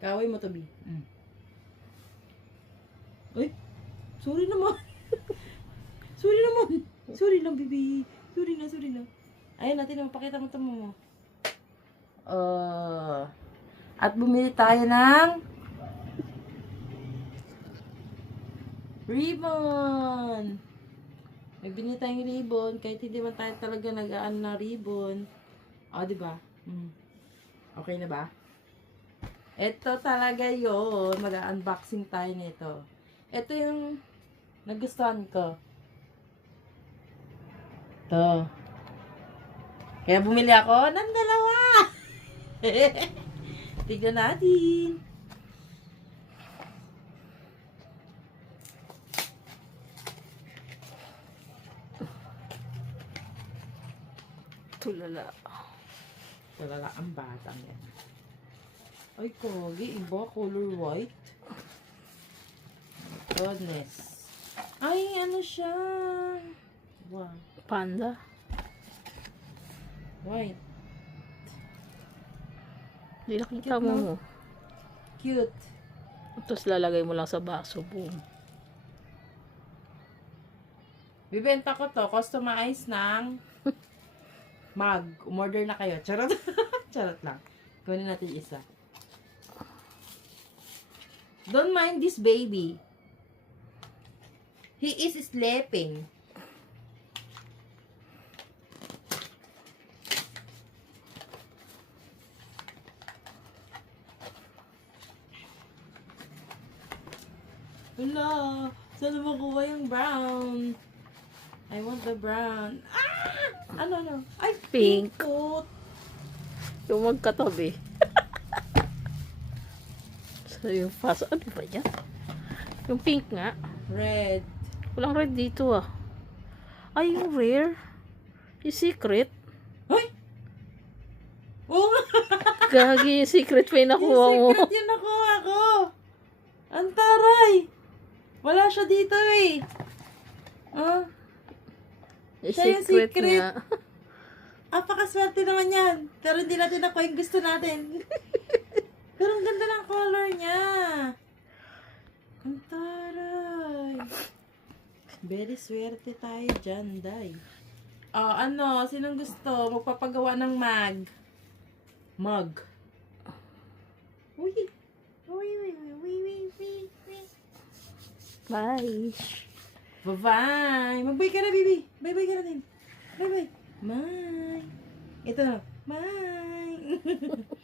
Kaway mo to, B. Uy, sorry naman. Sorry naman. Sorry lang, baby. Sorry na. Ayun natin, mapakita mo ito mo. At bumili tayo ng ribbon. May binili tayong ribbon. Kahit hindi man tayo talaga nag-aan na ribbon. Diba? Okay na ba? Ito talaga yun. Mag-unboxing tayo nito. Ito yung nagustuhan ko. Ito. Kaya bumili ako ng dalawa. Tignan natin. Tulala. Talala ang batang yan. Ay, kogi. Iba, color white. Goodness. Ay, ano siya? Wow. Panda. White. Hindi nakita Cute, no? mo. Cute. Tapos lalagay mo lang sa baso. Boom. Bibenta ko to. Customize ng mug. Umorder na kayo. Charot. Charot lang. Kunin natin isa. Don't mind this baby. He is sleeping. Wala. Sana makuha yung brown. I want the brown. Ano? Ay, Pink. po. Yung magkatabi. So, yung fast. Ano ba yan? Yung pink nga. Red. Walang red dito ah. Ay, yung rare. Yung secret. Ay! Oo nga. Gagi, yung secret pa yung nakuha mo. Yung secret yung nakuha ko. Ang taray. Wala siya dito eh. Yung Siya yung secret secret. nga. Apakaswerte naman yan. Pero hindi natin nakuha yung gusto natin. Pero ang ganda ng color niya. Ang taray. Very swerte tayo dyan, day. Sinong gusto? Magpapagawa ng mug. Mug. Uy. Bye. Bye-bye. Mag-bye ka na, baby. Bye-bye ka na din. Bye-bye. Bye. Ito na. Bye.